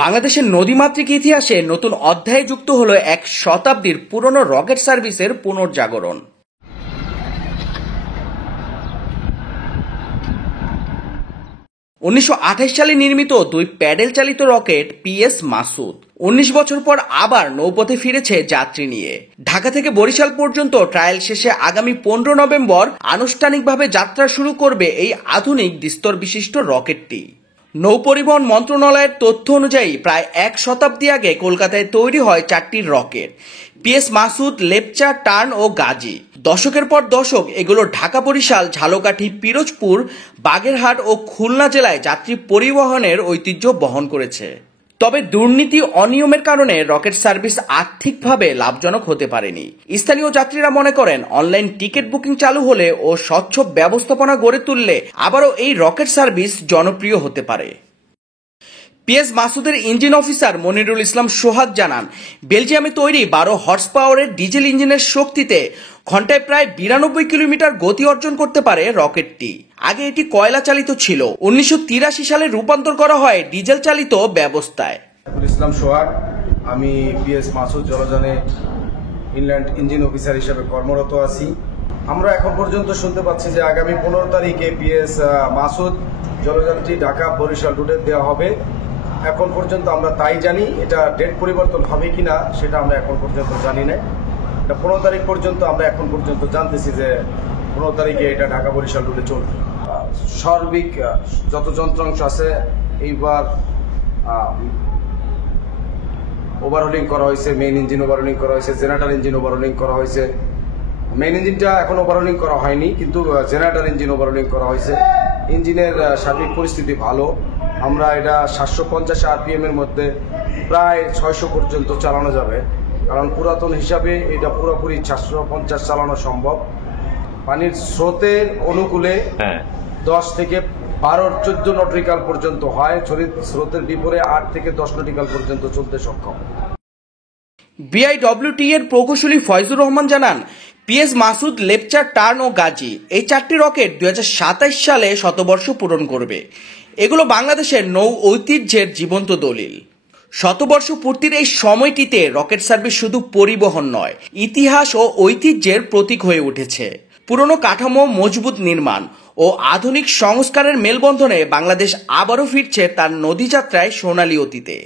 বাংলাদেশের নদীমাতৃক ইতিহাসে নতুন অধ্যায়ে যুক্ত হলো এক শতাব্দীর পুরনো রকেট সার্ভিসের পুনর্জাগরণ। 1928 সালে নির্মিত দুই প্যাডেল চালিত রকেট পিএস মাসুদ 19 বছর পর আবার নৌপথে ফিরেছে যাত্রী নিয়ে। ঢাকা থেকে বরিশাল পর্যন্ত ট্রায়াল শেষে আগামী 15 নভেম্বর আনুষ্ঠানিকভাবে যাত্রা শুরু করবে এই আধুনিক দ্বিস্তর বিশিষ্ট রকেটটি। নৌপরিবহন মন্ত্রণালয়ের তথ্য অনুযায়ী প্রায় এক শতাব্দী আগে কলকাতায় তৈরি হয় 4টি Rocket, PS Masud, Lepcha, Tern ও গাজী। দশকের পর দশক এগুলো ঢাকা, বরিশাল, ঝালকাঠি, পিরোজপুর, বাগেরহাট ও খুলনা জেলায় যাত্রী পরিবহনের ঐতিহ্য বহন করেছে। তবে দুর্নীতি, অনিয়মের কারণে রকেট সার্ভিস আর্থিকভাবে লাভজনক হতে পারেনি। স্থানীয় যাত্রীরা মনে করেন অনলাইন টিকিট বুকিং চালু হলে ও স্বচ্ছ ব্যবস্থাপনা গড়ে তুললে আবারও এই রকেট সার্ভিস জনপ্রিয় হতে পারে। পিএস মাসুদের ইঞ্জিন অফিসার মনিরুল ইসলাম সোহাগ জানান, বেলজিয়ামে তৈরি 12 হর্স পাওয়ারের ডিজেল ইঞ্জিনের শক্তিতে ঘন্টায় প্রায় 92 কিলোমিটার গতি অর্জন করতে পারে রকেটটি। আগে এটি কয়লা চালিত ছিল। 1983 সালে রূপান্তর করা হয় ডিজেল চালিত ব্যবস্থায়। ইসলাম সোহাগ, আমি পিএস মাসুদ জলযানে ইনল্যান্ড ইঞ্জিন অফিসার হিসেবে কর্মরত আছি। আমরা এখন পর্যন্ত শুনতে পাচ্ছি যে আগামী 15 তারিখে পিএস মাসুদ জলযানটি ঢাকা বরিশাল রুটে দেওয়া হবে। এখন পর্যন্ত আমরা তাই জানি, এটা ডেট পরিবর্তন হবে কিনা সেটা আমরা এখন পর্যন্ত জানি না। এটা 15 তারিখ পর্যন্ত আমরা এখন পর্যন্ত জানতেছি যে 15 তারিখে এটা ঢাকা বরিশাল রুটে চলবে। সার্বিক যত যন্ত্রাংশ আছে এইবার ওভারহোলিং করা হয়েছে, মেইন ইঞ্জিন ওভারহোলিং করা হয়েছে, জেনারেটর ইঞ্জিন ওভারহোলিং করা হয়েছে। মেইন ইঞ্জিনটা এখন ওভারহোলিং করা হয়নি, কিন্তু জেনারেটর ইঞ্জিন ওভারহোলিং করা হয়েছে। ইঞ্জিনের সার্বিক পরিস্থিতি ভালো। আমরা এটা 750 আরপিএম এর মধ্যে প্রায় 600 পর্যন্ত চালানো যাবে, কারণ পুরাতন হিসাবে এটা পুরোপুরি 750 চালানো সম্ভব। পানির স্রোতের অনুকূলে 10 থেকে 12-14 নটিক্যাল পর্যন্ত হয়, স্রোতের বিপরীতে 8 থেকে 10 নটিক্যাল পর্যন্ত চলতে সক্ষম। বিআইডব্লিউটি এর প্রকৌশলী ফয়জুর রহমান জানান, পিএস মাসুদ, লেপচা, টার্ন ও গাজী এই 4টি রকেট 2027 সালে শতবর্ষ পূরণ করবে। এগুলো বাংলাদেশের নৌ ঐতিহ্যের জীবন্ত দলিল। শতবর্ষ পূর্তির এই সময়টিতে রকেট সার্ভিস শুধু পরিবহন নয়, ইতিহাস ও ঐতিহ্যের প্রতীক হয়ে উঠেছে। পুরনো কাঠামো, মজবুত নির্মাণ ও আধুনিক সংস্কারের মেলবন্ধনে বাংলাদেশ আবারও ফিরছে তার নদীযাত্রায় সোনালী অতীতে।